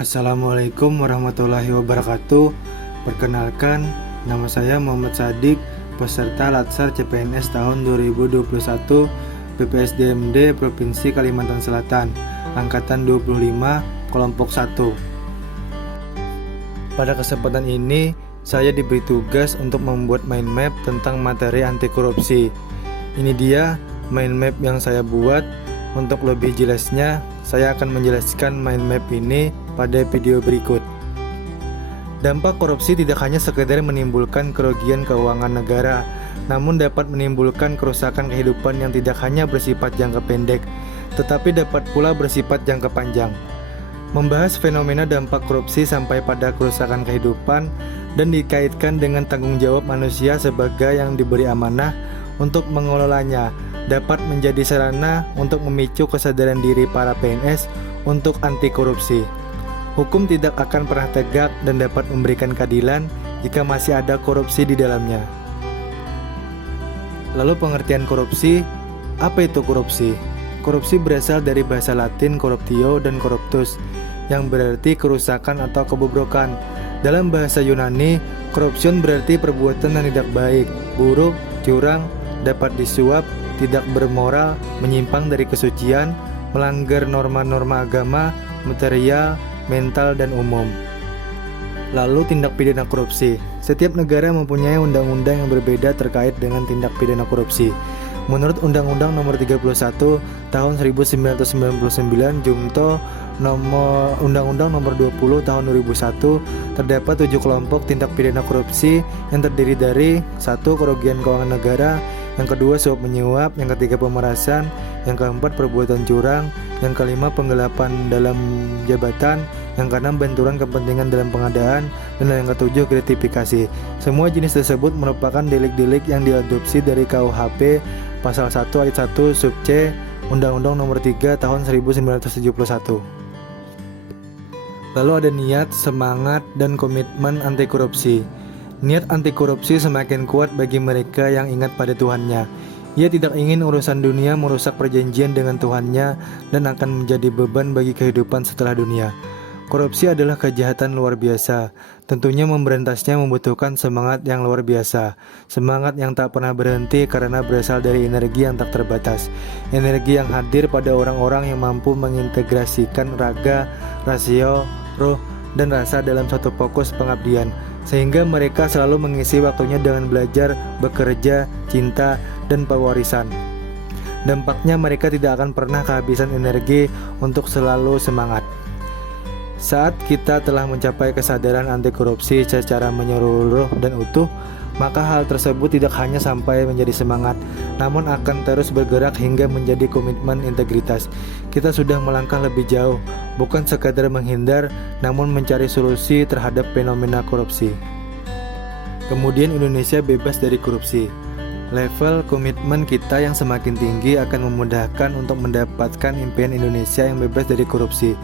Assalamualaikum warahmatullahi wabarakatuh. Perkenalkan, nama saya Muhammad Sadik, peserta Latsar CPNS tahun 2021 BPSDMD Provinsi Kalimantan Selatan, Angkatan 25, Kelompok 1. Pada kesempatan ini, saya diberi tugas untuk membuat mind map tentang materi anti korupsi. Ini dia mind map yang saya buat. Untuk lebih jelasnya, saya akan menjelaskan mind map ini pada video berikut. Dampak korupsi tidak hanya sekedar menimbulkan kerugian keuangan negara, namun dapat menimbulkan kerusakan kehidupan yang tidak hanya bersifat jangka pendek, tetapi dapat pula bersifat jangka panjang. Membahas fenomena dampak korupsi sampai pada kerusakan kehidupan dan dikaitkan dengan tanggung jawab manusia sebagai yang diberi amanah untuk mengelolanya dapat menjadi sarana untuk memicu kesadaran diri para PNS untuk anti korupsi. Hukum tidak akan pernah tegak dan dapat memberikan keadilan jika masih ada korupsi di dalamnya. Lalu pengertian korupsi, apa itu korupsi? Korupsi berasal dari bahasa Latin corruptio dan corruptus, yang berarti kerusakan atau kebobrokan. Dalam bahasa Yunani, corruption berarti perbuatan yang tidak baik, buruk, curang, dapat disuap, tidak bermoral, menyimpang dari kesucian, melanggar norma-norma agama, material, mental, dan umum. Lalu tindak pidana korupsi. Setiap negara mempunyai undang-undang yang berbeda terkait dengan tindak pidana korupsi. Menurut Undang-Undang Nomor 31 Tahun 1999 Jungto Undang-Undang Nomor 20 Tahun 2001 terdapat 7 kelompok tindak pidana korupsi yang terdiri dari 1. Kerugian keuangan negara, yang kedua suap menyuap, yang ketiga pemerasan, yang keempat perbuatan curang, yang kelima penggelapan dalam jabatan, yang keenam benturan kepentingan dalam pengadaan, dan yang ketujuh gratifikasi. Semua jenis tersebut merupakan delik-delik yang diadopsi dari KUHP Pasal 1 Ayat 1 Sub C Undang-Undang Nomor 3 Tahun 1971. Lalu ada niat, semangat, dan komitmen anti korupsi. Niat anti korupsi semakin kuat bagi mereka yang ingat pada Tuhannya. Ia tidak ingin urusan dunia merusak perjanjian dengan Tuhannya dan akan menjadi beban bagi kehidupan setelah dunia. Korupsi adalah kejahatan luar biasa. Tentunya memberantasnya membutuhkan semangat yang luar biasa. Semangat yang tak pernah berhenti karena berasal dari energi yang tak terbatas. Energi yang hadir pada orang-orang yang mampu mengintegrasikan raga, rasio, roh, dan rasa dalam satu fokus pengabdian, sehingga mereka selalu mengisi waktunya dengan belajar, bekerja, cinta, dan pewarisan. Dampaknya mereka tidak akan pernah kehabisan energi untuk selalu semangat. Saat kita telah mencapai kesadaran anti korupsi secara menyeluruh dan utuh, maka hal tersebut tidak hanya sampai menjadi semangat, namun akan terus bergerak hingga menjadi komitmen integritas. Kita sudah melangkah lebih jauh, bukan sekadar menghindar, namun mencari solusi terhadap fenomena korupsi. Kemudian Indonesia bebas dari korupsi. Level komitmen kita yang semakin tinggi akan memudahkan untuk mendapatkan impian Indonesia yang bebas dari korupsi.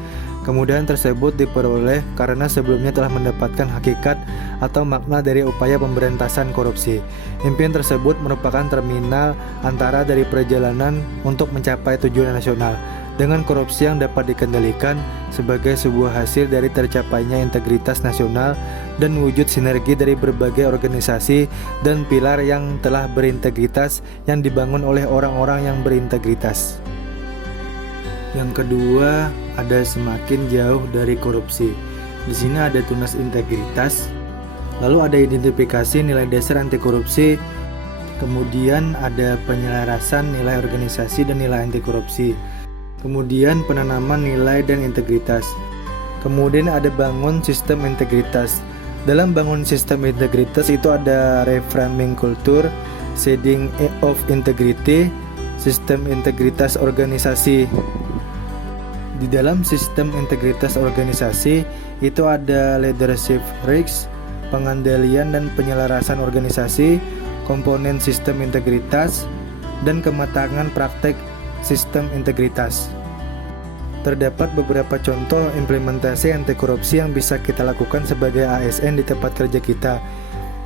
Kemudahan tersebut diperoleh karena sebelumnya telah mendapatkan hakikat atau makna dari upaya pemberantasan korupsi. Impian tersebut merupakan terminal antara dari perjalanan untuk mencapai tujuan nasional dengan korupsi yang dapat dikendalikan sebagai sebuah hasil dari tercapainya integritas nasional dan wujud sinergi dari berbagai organisasi dan pilar yang telah berintegritas yang dibangun oleh orang-orang yang berintegritas. Yang kedua, ada semakin jauh dari korupsi. Di sini ada tunas integritas, lalu ada identifikasi nilai dasar anti korupsi, kemudian ada penyelarasan nilai organisasi dan nilai anti korupsi, kemudian penanaman nilai dan integritas, kemudian ada bangun sistem integritas. Dalam bangun sistem integritas itu ada reframing kultur, setting of integrity, sistem integritas organisasi. Di dalam sistem integritas organisasi itu ada leadership risks, pengendalian dan penyelarasan organisasi, komponen sistem integritas, dan kematangan praktek sistem integritas. Terdapat beberapa contoh implementasi anti korupsi yang bisa kita lakukan sebagai ASN di tempat kerja kita.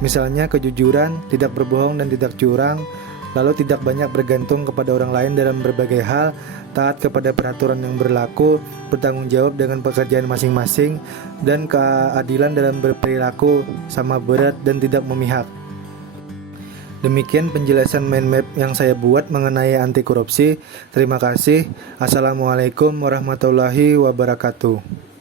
Misalnya kejujuran, tidak berbohong dan tidak curang, lalu tidak banyak bergantung kepada orang lain dalam berbagai hal, taat kepada peraturan yang berlaku, bertanggung jawab dengan pekerjaan masing-masing, dan keadilan dalam berperilaku sama berat dan tidak memihak. Demikian penjelasan mind map yang saya buat mengenai anti korupsi. Terima kasih. Assalamualaikum warahmatullahi wabarakatuh.